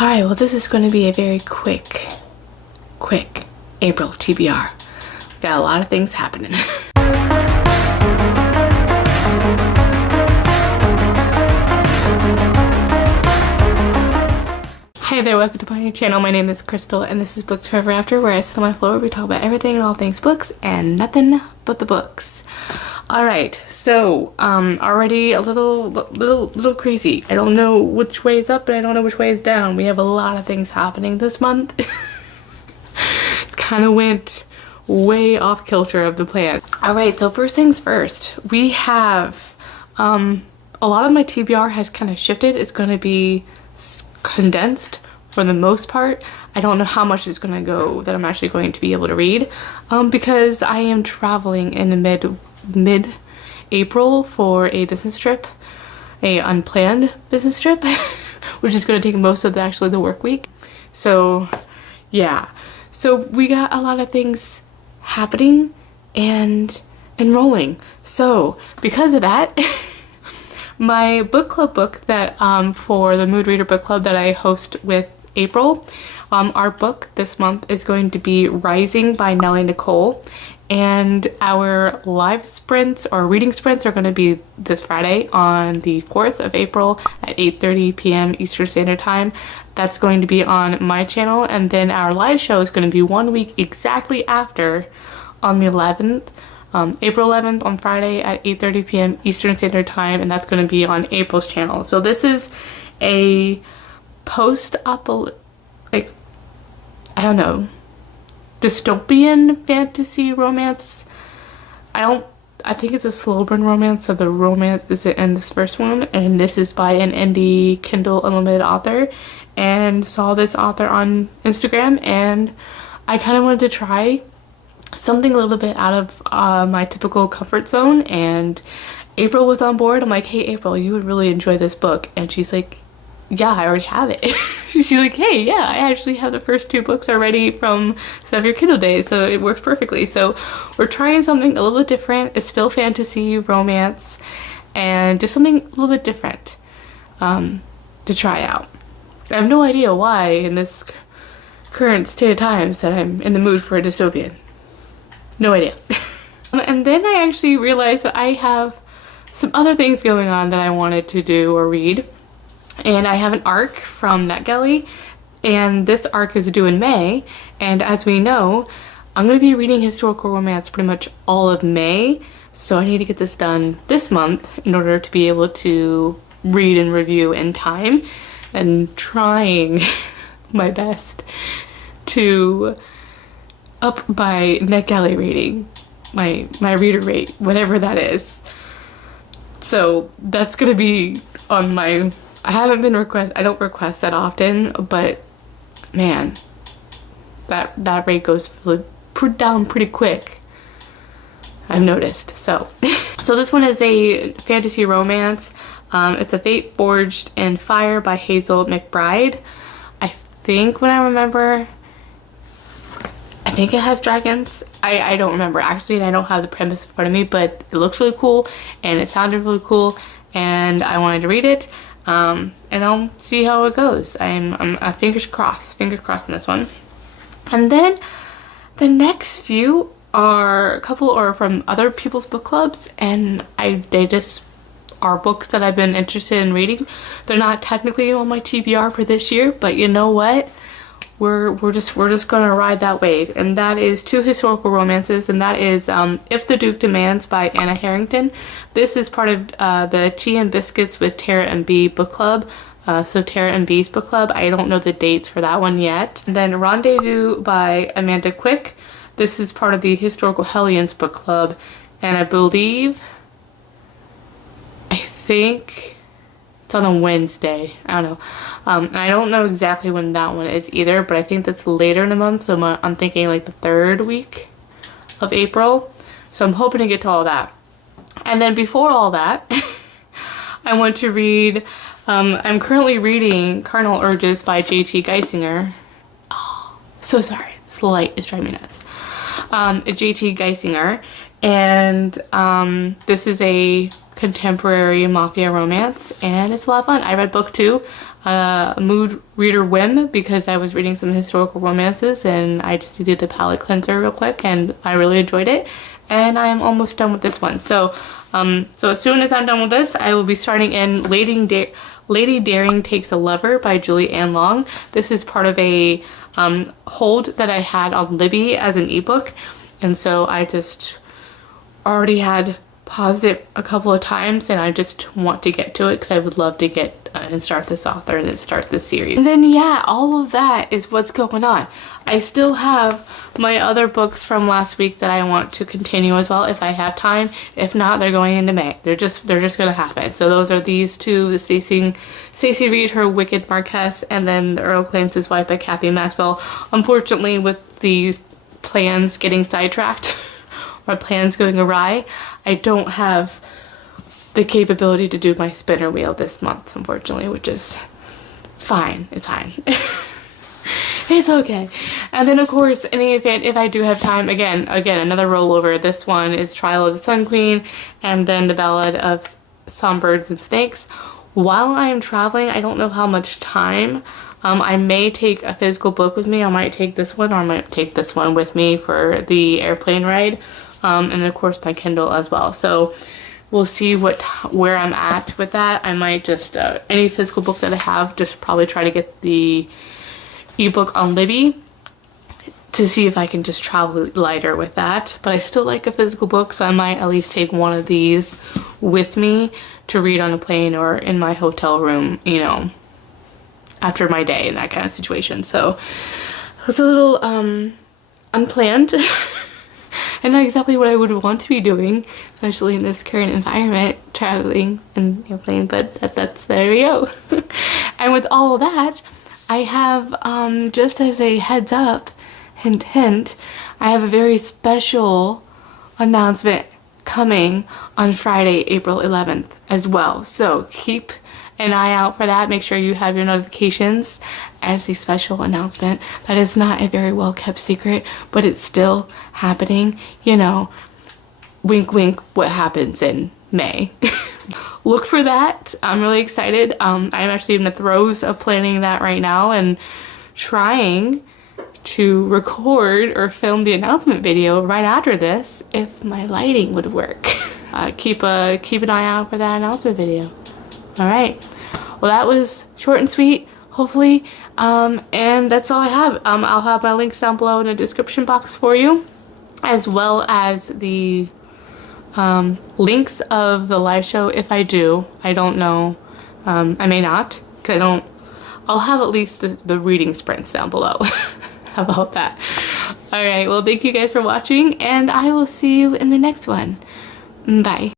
Alright, well this is going to be a very quick April TBR. Got a lot of things happening. Hi there, welcome to my channel. My name is Crystal and this is Books Forever After, where I sit on my floor, we talk about everything and all things books and nothing but the books. Alright, so already a little crazy. I don't know which way is up and I don't know which way is down. We have a lot of things happening this month. It's kind of went way off kilter of the plan. Alright, so first things first, we have a lot of my TBR has kind of shifted. It's going to be condensed for the most part. I don't know how much is going to go that I'm actually going to be able to read because I am traveling in the mid-April for a business trip, a unplanned business trip, which is going to take most of the work week. So yeah, so we got a lot of things happening and rolling. So because of that, my book club book that for the Mood Reader book club that I host with April, our book this month is going to be Rising by Nellie Nicole, and our live sprints or reading sprints are going to be this Friday on the 4th of April at 8:30 p.m. Eastern Standard Time. That's going to be on my channel, and then our live show is going to be 1 week exactly after on the 11th. April 11th on Friday at 8:30 p.m. Eastern Standard Time, and that's going to be on April's channel. So this is a like, I don't know, dystopian fantasy romance. I think it's a slow burn romance, so the romance is in this first one, and this is by an indie Kindle Unlimited author, and saw this author on Instagram, and I kind of wanted to try something a little bit out of my typical comfort zone, and April was on board. I'm like, hey April, you would really enjoy this book, and she's like, yeah, I already have it. She's like, hey, yeah, I actually have the first 2 books already from some of your Kindle days, so it works perfectly. So we're trying something a little bit different. It's still fantasy, romance, and just something a little bit different to try out. I have no idea why in this current state of times that I'm in the mood for a dystopian. No idea. And then I actually realized that I have some other things going on that I wanted to do or read. And I have an arc from NetGalley, and this arc is due in May, and as we know, I'm going to be reading historical romance pretty much all of May, so I need to get this done this month in order to be able to read and review in time, and trying my best to up my NetGalley rating, my reader rate, whatever that is. So that's going to be on my... I don't request that often, but man, that rate goes down pretty quick, I've noticed. So this one is a fantasy romance. It's a Fate Forged in Fire by Hazel McBride. I think when I remember, I think it has dragons. I don't remember actually, and I don't have the premise in front of me, but it looks really cool and it sounded really cool, and I wanted to read it. And I'll see how it goes. I'm fingers crossed on this one. And then the next few are from other people's book clubs, and they just are books that I've been interested in reading. They're not technically on my TBR for this year, but you know what? We're just gonna ride that wave, and that is 2 historical romances, and that is If the Duke Demands by Anna Harrington. This is part of the Tea and Biscuits with Tara and B book club, so Tara and B's book club. I don't know the dates for that one yet. And then Rendezvous by Amanda Quick. This is part of the Historical Hellions book club, and I think it's on a Wednesday. I don't know. I don't know exactly when that one is either, but I think that's later in the month, so I'm thinking like the 3rd week of April. So I'm hoping to get to all that. And then before all that, I want to read, I'm currently reading Carnal Urges by J.T. Geisinger. Oh, so sorry. This light is driving me nuts. J.T. Geisinger, and this is a contemporary mafia romance, and it's a lot of fun. I read book 2. a mood reader whim because I was reading some historical romances and I just needed a palate cleanser real quick, and I really enjoyed it. And I am almost done with this one. So as soon as I'm done with this, I will be starting in Lady Daring Takes a Lover by Julie Ann Long. This is part of a hold that I had on Libby as an ebook, and so I just already had paused it a couple of times, and I just want to get to it because I would love to get and start this author and start this series. And then yeah, all of that is what's going on. I still have my other books from last week that I want to continue as well if I have time. If not, they're going into May. They're just gonna happen. So those are these two: the Stacey Reid, her Wicked Marquess, and then The Earl Claims His Wife by Kathy Maxwell. Unfortunately, with these plans getting sidetracked or plans going awry, I don't have the capability to do my spinner wheel this month, unfortunately, which is, it's fine. It's okay. And then of course, in any event, if I do have time, again, another rollover. This one is Trial of the Sun Queen, and then The Ballad of Songbirds and Snakes. While I am traveling, I don't know how much time. I may take a physical book with me. I might take this one, or I might take this one with me for the airplane ride. And then of course my Kindle as well. So we'll see where I'm at with that. I might just, any physical book that I have, just probably try to get the ebook on Libby to see if I can just travel lighter with that. But I still like a physical book, so I might at least take one of these with me to read on a plane or in my hotel room, you know, after my day and that kind of situation. So it's a little unplanned. And not exactly what I would want to be doing, especially in this current environment, traveling and airplane, but that's there we go. And with all of that, I have, just as a heads up, hint hint, I have a very special announcement coming on Friday, April 11th as well. So keep an eye out for that. Make sure you have your notifications as a special announcement. That is not a very well kept secret, but it's still happening. You know, wink wink, what happens in May. Look for that. I'm really excited. I'm actually in the throes of planning that right now and trying to record or film the announcement video right after this if my lighting would work. Keep an eye out for that announcement video. All right, well, that was short and sweet, hopefully, and that's all I have. I'll have my links down below in the description box for you, as well as the links of the live show if I do. I don't know. I may not, because I'll have at least the reading sprints down below. How about that? All right, well, thank you guys for watching, and I will see you in the next one. Bye.